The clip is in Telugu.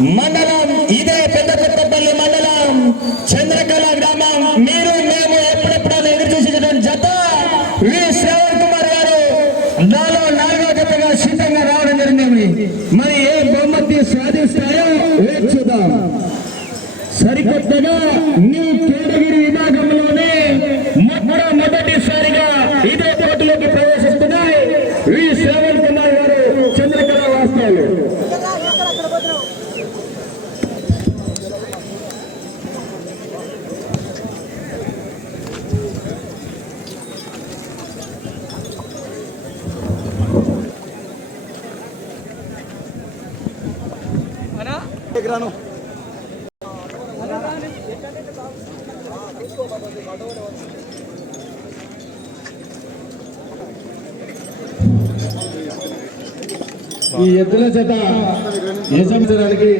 మండలం ఇదే పెద్ద కొత్తపల్లి మండలం చంద్రకళ గ్రామం. మీరు మేము ఎప్పుడెప్పుడు ఎదురు చూసేటువంటి జత వి. శ్రవణ్ కుమార్ గారు. నాలో నాలుగో జతగా సిద్ధంగా రావడం జరిగింది. మరి ఏ బహుమతి సాధిస్తాయో వేచి చూద్దాం. సరికొత్తగా న్యూ కేటగిరి విభాగంలోనే మొట్టమొదటిసారిగా ఇదే పోటీలోకి ప్రవేశిస్తున్నాయి. వి. శ్రవణ్ కుమార్ గారు చంద్రకళ వాస్తవాలు ఎకరాను ఈ ఎద్దుల చేత యజమానికి